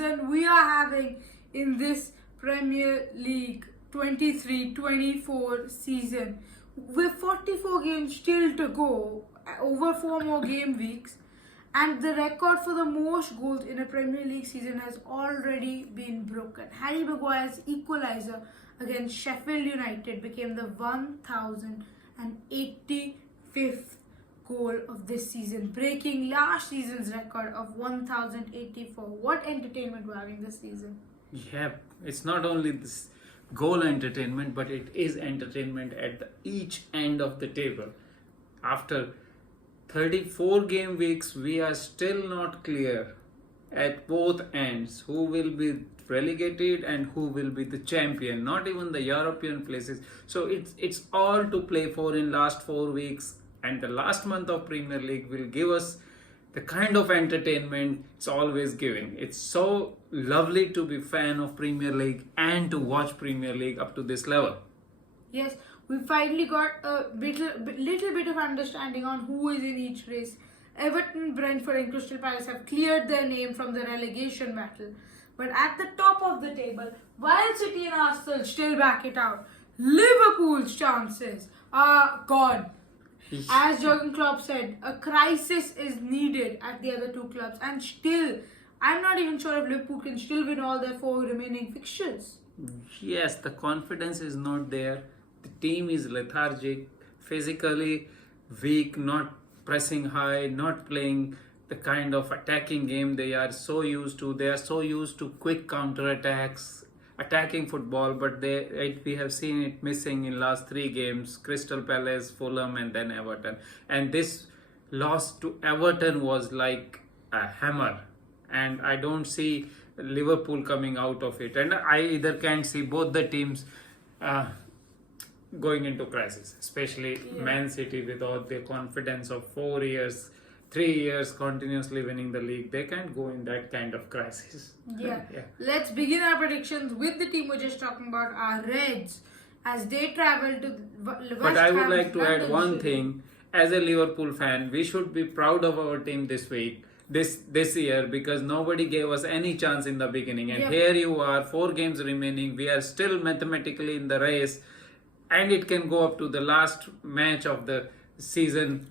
season we are having in this Premier League 23-24 season. With 44 games still to go, over 4 more game weeks, and the record for the most goals in a Premier League season has already been broken. Harry Maguire's equaliser against Sheffield United became the 1085th goal of this season, breaking last season's record of 1084. What entertainment we're having this season. Yeah, it's not only this goal entertainment, but it is entertainment at each end of the table. After 34 game weeks, we are still not clear at both ends who will be relegated and who will be the champion, not even the European places. So it's all to play for in last 4 weeks, and the last month of Premier League will give us the kind of entertainment it's always giving. It's so lovely to be fan of Premier League and to watch Premier League up to this level. Yes, we finally got a little bit of understanding on who is in each race. Everton, Brentford and Crystal Palace have cleared their name from the relegation battle. But at the top of the table, while City and Arsenal still back it out, Liverpool's chances are gone. As Jurgen Klopp said, a crisis is needed at the other two clubs, and still, I'm not even sure if Liverpool can still win all their 4 remaining fixtures. Yes, the confidence is not there. The team is lethargic, physically weak, not pressing high, not playing the kind of attacking game they are so used to. They are so used to quick counter-attacks, attacking football, but we have seen it missing in last 3 games: Crystal Palace, Fulham and then Everton. And this loss to Everton was like a hammer, and I don't see Liverpool coming out of it, and I either can't see both the teams going into crisis, especially Man City with all their confidence of 4 years, 3 years continuously winning the league. They can't go in that kind of crisis. Yeah. Let's begin our predictions with the team we're just talking about, our Reds, as they travel to West But I would Ham's like to add London one Stadium. thing. As a Liverpool fan, we should be proud of our team this week, this year, because nobody gave us any chance in the beginning. And here you are, 4 games remaining. We are still mathematically in the race, and it can go up to the last match of the season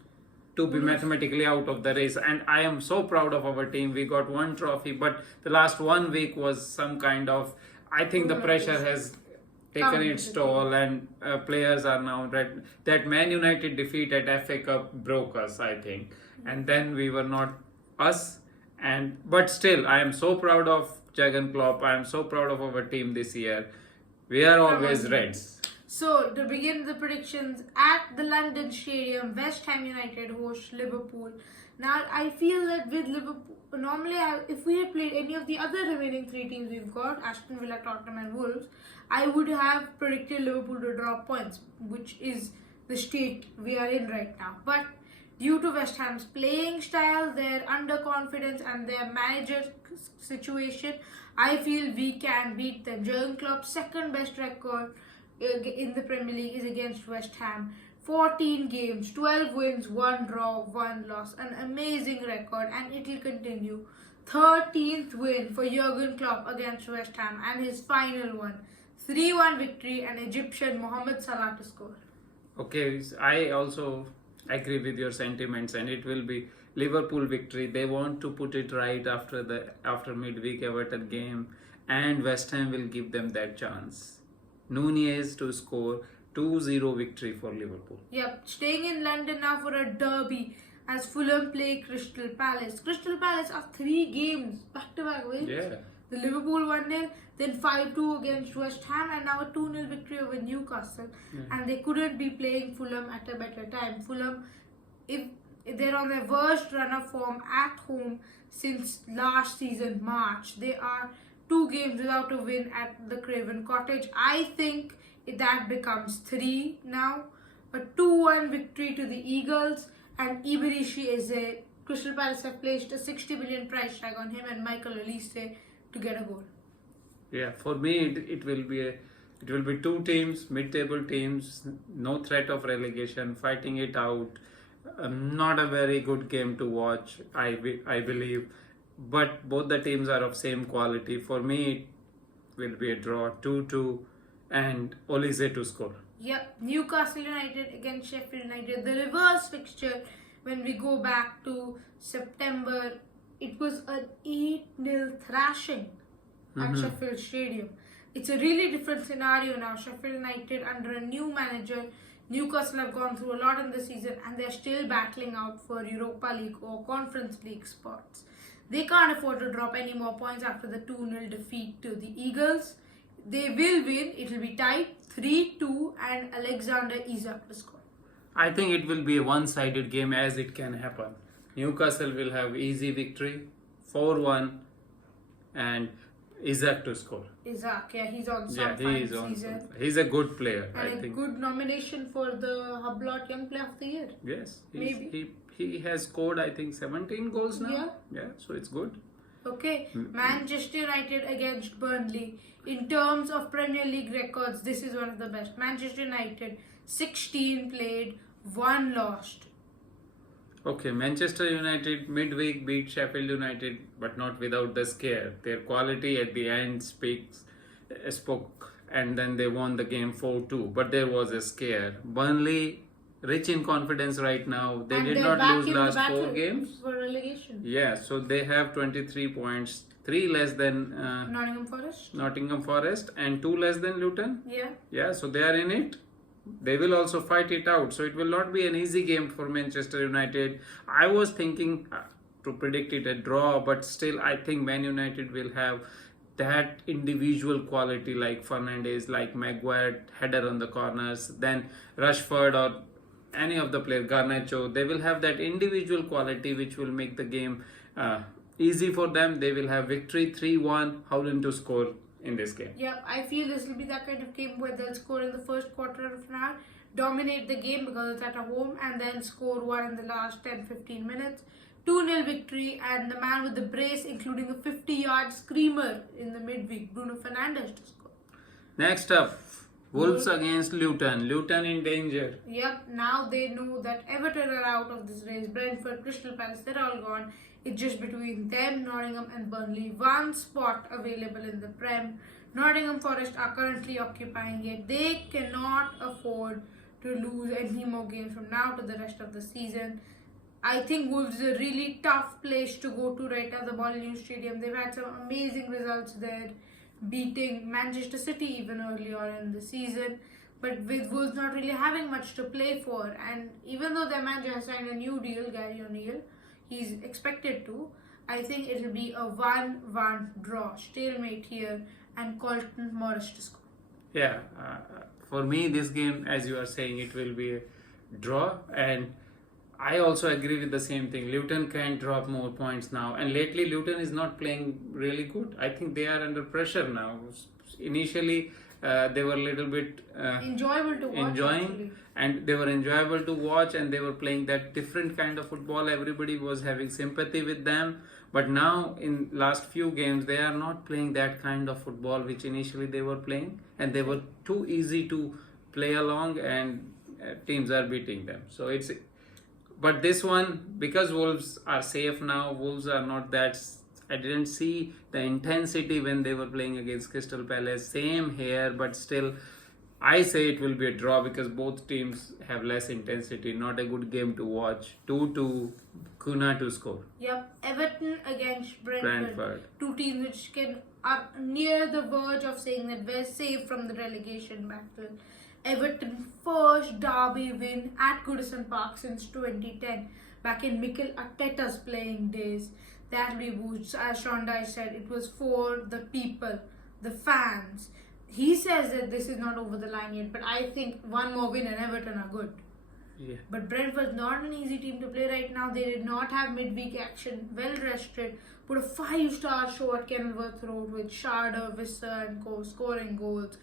to be mathematically out of the race. And I am so proud of our team. We got 1 trophy, but the last 1 week was some kind of, I think the pressure has taken its toll, and players are now that Man United defeat at FA Cup broke us, I think. And then we were not us, but still I am so proud of Jurgen Klopp. I am so proud of our team this year. We are always Reds. So, to begin the predictions, at the London Stadium, West Ham United host Liverpool. Now, I feel that with Liverpool, normally if we had played any of the other remaining 3 teams we've got, Aston Villa, Tottenham and Wolves, I would have predicted Liverpool to drop points, which is the state we are in right now. But due to West Ham's playing style, their underconfidence and their manager situation, I feel we can beat them. Jurgen Klopp's second best record in the Premier League is against West Ham. 14 games, 12 wins, 1 draw, 1 loss. An amazing record, and it will continue. 13th win for Jurgen Klopp against West Ham, and his final one. 3-1 victory, and Egyptian Mohamed Salah to score. Okay, I also agree with your sentiments, and it will be Liverpool victory. They want to put it right after midweek Everton game, and West Ham will give them that chance. Nunez to score 2-0 victory for Liverpool. Yep, staying in London now for a derby as Fulham play Crystal Palace. Crystal Palace are 3 games back-to-back wins. Yeah. The Liverpool 1-0, then 5-2 against West Ham, and now a 2-0 victory over Newcastle. And they couldn't be playing Fulham at a better time. Fulham, if they're on their worst run of form at home since last season, March. They are 2 games without a win at the Craven Cottage. I think that becomes 3 now. A 2-1 victory to the Eagles, and Iberishi Eze. Crystal Palace have placed a 60 million price tag on him and Michael Olise to get a goal. Yeah, for me it will be 2 teams, mid-table teams, no threat of relegation, fighting it out. Not a very good game to watch, I believe. but both the teams are of same quality. For me, it will be a draw 2-2 and Olise to score. Yep, Newcastle United against Sheffield United. The reverse fixture, when we go back to September, it was an 8-0 thrashing at Sheffield Stadium. It's a really different scenario now. Sheffield United under a new manager. Newcastle have gone through a lot in the season and they're still battling out for Europa League or Conference League spots. They can't afford to drop any more points after the 2-0 defeat to the Eagles. They will win. It will be tight 3-2 and Alexander Isak to score. I think it will be a one-sided game as it can happen. Newcastle will have easy victory 4-1 and Isak to score. Isak, yeah, he's on Yeah, some he fine is on. season. He's a good player, And I a think. good nomination for the Hublot Young Player of the Year. Yes, Maybe. he has scored I think 17 goals now. Yeah. So it's good. Okay, Manchester United against Burnley. In terms of Premier League records, this is one of the best. Manchester United, 16 played, 1 lost. Okay, Manchester United midweek beat Sheffield United, but not without the scare. Their quality at the end spoke, and then they won the game 4-2. But there was a scare. Burnley, rich in confidence right now. They And did they're not back lose in the last 4 battle games. for relegation. Yeah, so they have 23 points, 3 less than Nottingham Forest. Nottingham Forest, and 2 less than Luton. Yeah. Yeah, so they are in it. They will also fight it out. So it will not be an easy game for Manchester United. I was thinking to predict it a draw, but still I think Man United will have that individual quality like Fernandes, like Maguire, header on the corners, then Rashford or any of the players, Garnacho. They will have that individual quality which will make the game easy for them. They will have victory 3-1, Howland to score in this game. Yep, I feel this will be that kind of game where they'll score in the first quarter of an hour, dominate the game because it's at a home, and then score 1 in the last 10-15 minutes. 2-0 victory, and the man with the brace, including a 50-yard screamer in the midweek, Bruno Fernandes to score. Next up, Wolves against Luton. Luton in danger. Yep, now they know that Everton are out of this race. Brentford, Crystal Palace, they're all gone. It's just between them, Nottingham and Burnley. 1 spot available in the Prem. Nottingham Forest are currently occupying it. They cannot afford to lose any more games from now to the rest of the season. I think Wolves is a really tough place to go to right now, the Molineux Stadium. They've had some amazing results there, beating Manchester City even earlier in the season. But with Wolves not really having much to play for, and even though their manager has signed a new deal, Gary O'Neill, he's expected to, I think it will be a 1-1 draw, stalemate here, and Colton Morris to score. Yeah, for me, this game, as you are saying, it will be a draw, and I also agree with the same thing. Luton can't drop more points now, and lately Luton is not playing really good. I think they are under pressure now. Initially, they were a little bit Enjoyable to watch. enjoying, Actually. and they were enjoyable to watch, and they were playing that different kind of football. Everybody was having sympathy with them, but now in last few games they are not playing that kind of football which initially they were playing, and they were too easy to play along, and teams are beating them. So it's, but this one, because Wolves are safe now, Wolves are not that. I didn't see the intensity when they were playing against Crystal Palace. Same here, but still, I say it will be a draw because both teams have less intensity. Not a good game to watch. 2-2, Kuna to score. Yep, Everton against Brentford. Brentford. 2 teams which are near the verge of saying that we're safe from the relegation battle. Everton first derby win at Goodison Park since 2010, back in Mikel Arteta's playing days. That will be boost. As Sean Dyche said, it was for the people, the fans. He says that this is not over the line yet, but I think one more win and Everton are good. Yeah. But Brentford's not an easy team to play right now. They did not have midweek action, well rested. Put a 5-star show at Kenilworth Road with Sharder, Visser and co scoring goals.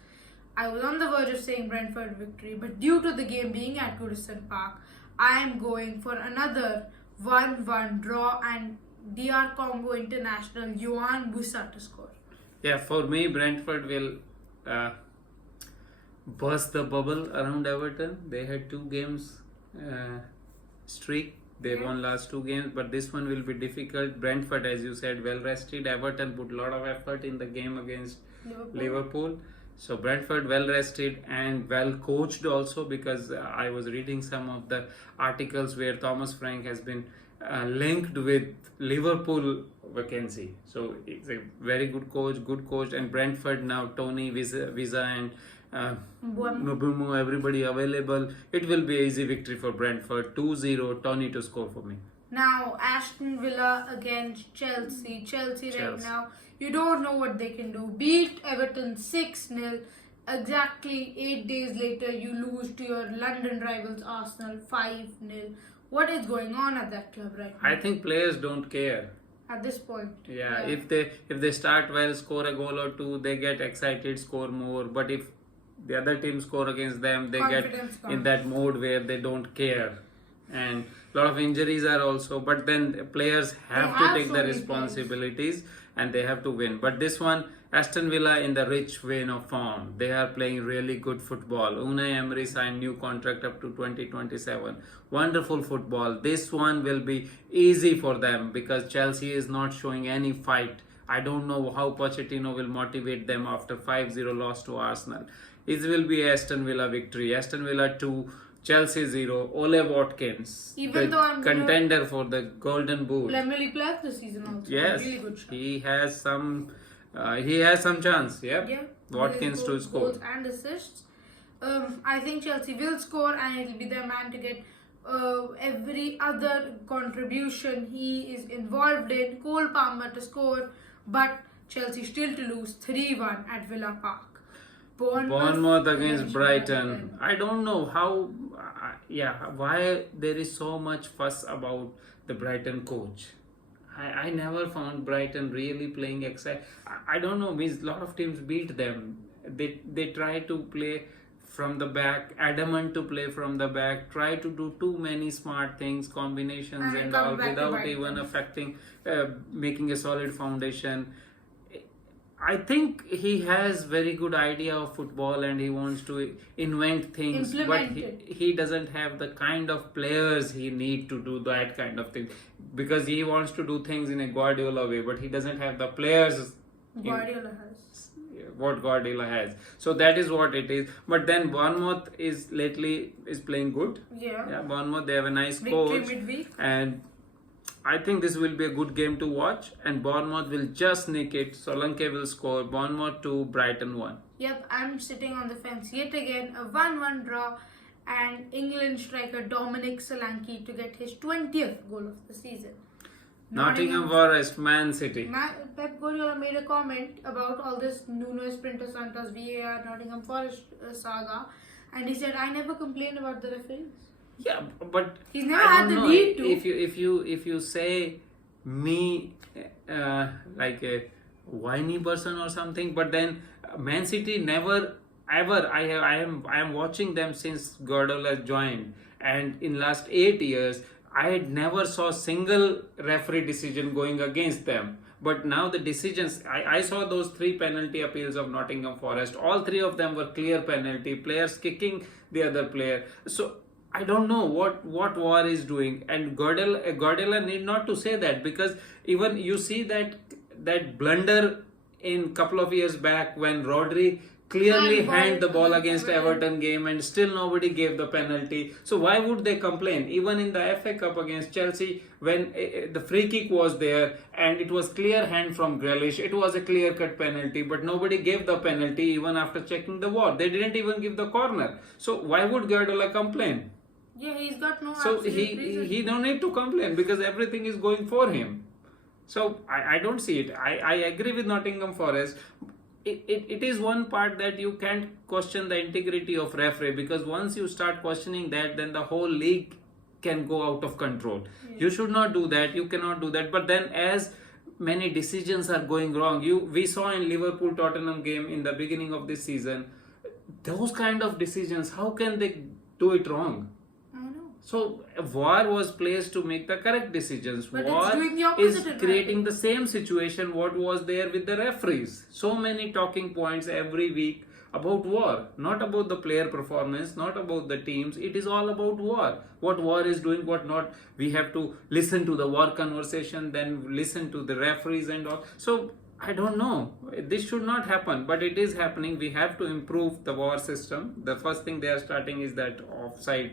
I was on the verge of saying Brentford victory, but due to the game being at Goodison Park, I am going for another 1-1 draw and DR Congo international Yohan Wissa to score. Yeah, for me, Brentford will burst the bubble around Everton. They had 2 games streak They won last 2 games, but this one will be difficult. Brentford, as you said, well rested. Everton put a lot of effort in the game against Liverpool. So Brentford well rested and well coached also, because I was reading some of the articles where Thomas Frank has been linked with Liverpool vacancy. So it's a very good coach, and Brentford now Tony Visa and Mbumo, everybody available. It will be easy victory for Brentford. 2-0, Tony to score for me. Now Aston Villa against Chelsea. Chelsea right now, you don't know what they can do. Beat Everton 6-0. Exactly 8 days later, you lose to your London rivals Arsenal 5-0. What is going on at that club right now? I think players don't care. At this point. Yeah, if they start well, score a goal or two, they get excited, score more. But if the other team score against them, they Confidence get comes. in that mode where they don't care. And a lot of injuries are also, but then players have to take the responsibilities and they have to win. But this one, Aston Villa in the rich vein of form. They are playing really good football. Unai Emery signed new contract up to 2027. Wonderful football. This one will be easy for them because Chelsea is not showing any fight. I don't know how Pochettino will motivate them after 5-0 loss to Arsenal. It will be Aston Villa victory. Aston Villa 2, Chelsea 0. Ole Watkins, Even though I'm contender for the Golden Boot. Premier League player this season also. Yes, Really good shot. he has some chance. Yeah, Watkins to score. Goals and assists. I think Chelsea will score, and it will be their man to get every other contribution he is involved in. Cole Palmer to score, but Chelsea still to lose 3-1 at Villa Park. Bournemouth against Brighton. I don't know how. Why there is so much fuss about the Brighton coach. I never found Brighton really playing exciting. I don't know. Means a lot of teams beat them. They try to play from the back, adamant to play from the back, try to do too many smart things, combinations and all, without even affecting, making a solid foundation. I think he has very good idea of football and he wants to invent things, but he doesn't have the kind of players he need to do that kind of thing, because he wants to do things in a Guardiola way, but he doesn't have the players what Guardiola has. So that is what it is. But then Bournemouth is playing good. Yeah, Bournemouth, they have a nice coach, midweek. And I think this will be a good game to watch, and Bournemouth will just nick it. Solanke will score. Bournemouth 2, Brighton 1. Yep, I'm sitting on the fence yet again. A 1-1 draw, and England striker Dominic Solanke to get his 20th goal of the season. Nottingham Forest, Man City. Pep Guardiola made a comment about all this Nuno Espirito Santo's VAR Nottingham Forest saga, and he said, "I never complained about the referees." Yeah, but he's never had the need to. If you say me like a whiny person or something, but then Man City never ever. I am watching them since Guardiola joined, and in last 8 years I had never saw single referee decision going against them. But now the decisions, I saw those 3 penalty appeals of Nottingham Forest. All 3 of them were clear penalty. Players kicking the other player. So I don't know what VAR is doing, and Guardiola need not to say that, because even you see that blunder in couple of years back when Rodri clearly handed the ball against Everton game and still nobody gave the penalty. So why would they complain? Even in the FA Cup against Chelsea, when the free kick was there and it was clear hand from Grealish, it was a clear cut penalty, but nobody gave the penalty even after checking the VAR. They didn't even give the corner. So why would Guardiola complain? Yeah, he's got no. So he don't need to complain because everything is going for him. So I don't see it. I agree with Nottingham Forest. It is one part that you can't question the integrity of referee, because once you start questioning that, then the whole league can go out of control. Yeah. You should not do that. You cannot do that. But then as many decisions are going wrong, we saw in Liverpool Tottenham game in the beginning of this season, those kind of decisions, how can they do it wrong? So VAR was placed to make the correct decisions. But VAR is creating the same situation what was there with the referees. So many talking points every week about war, not about the player performance, not about the teams. It is all about war. What war is doing, what not. We have to listen to the war conversation, then listen to the referees and all. So I don't know. This should not happen, but it is happening. We have to improve the war system. The first thing they are starting is that offside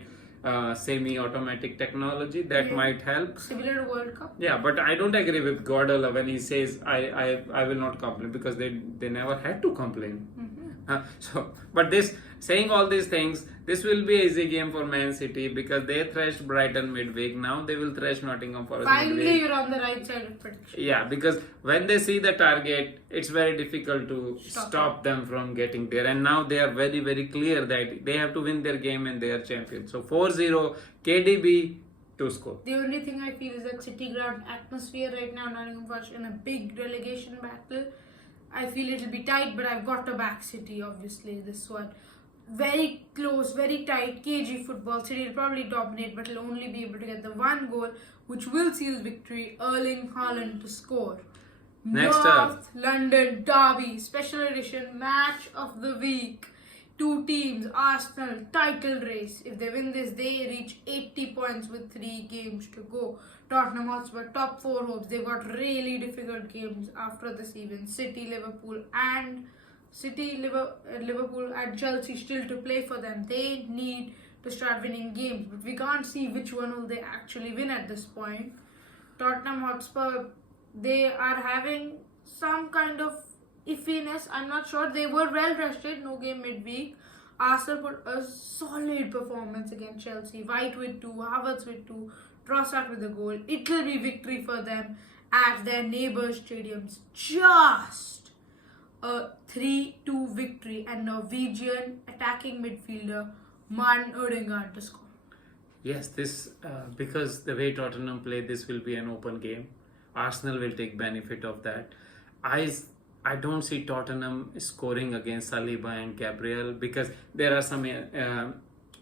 semi-automatic technology that might help. Similar to World Cup. Yeah, but I don't agree with Guardiola when he says I will not complain, because they never had to complain. But this saying all these things, this will be an easy game for Man City because they thrashed Brighton midweek. Now they will thrash Nottingham Forest. Finally, midweek. you're on the right side of prediction. Yeah, because when they see the target, it's very difficult to stop them from getting there. And now they are very, very clear that they have to win their game and they are champions. So 4-0, KDB to score. The only thing I feel is that City ground atmosphere right now, Nottingham Forest in a big relegation battle. I feel it'll be tight, but I've got to back City, obviously, this one. Very close, very tight, cagey football. City will probably dominate, but will only be able to get the one goal, which will seal victory. Erling Haaland to score. Next North up. London Derby, special edition, match of the week. Two teams, Arsenal, title race. If they win this, they reach 80 points with 3 games to go. Tottenham Hotspur, top 4 hopes. They've got really difficult games after this even. Liverpool and Chelsea still to play for them. They need to start winning games, but we can't see which one will they actually win at this point. Tottenham Hotspur, they are having some kind of iffiness. I'm not sure. They were well rested, no game midweek. Arsenal put a solid performance against Chelsea. White with 2, Havertz with 2, Trossard with a goal. It will be victory for them at their neighbour stadiums. Just a 3-2 victory, and Norwegian attacking midfielder Martin Odegaard to score. Yes, this because the way Tottenham play, this will be an open game. Arsenal will take benefit of that. I don't see Tottenham scoring against Saliba and Gabriel because there are some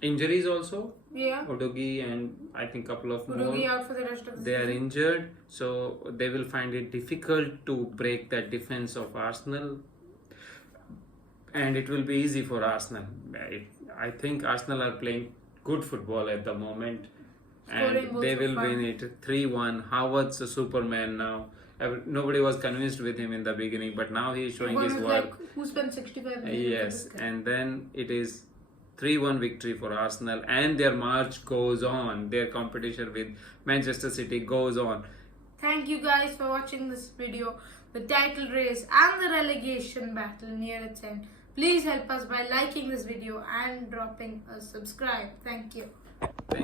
injuries also. Yeah. Udogie and I think couple of Udogie more. out for the rest of the They are season. injured, so they will find it difficult to break that defense of Arsenal, and it will be easy for Arsenal. I think Arsenal are playing good football at the moment, Scoring and goals they for will fun. win it 3-1. Havertz a Superman now. Nobody was convinced with him in the beginning, but now he is showing One his was work. like, who spent 65 million Yes, for this guy? and then it is 3-1 victory for Arsenal, and their march goes on. Their competition with Manchester City goes on. Thank you guys for watching this video. The title race and the relegation battle near its end. Please help us by liking this video and dropping a subscribe. Thank you. Thank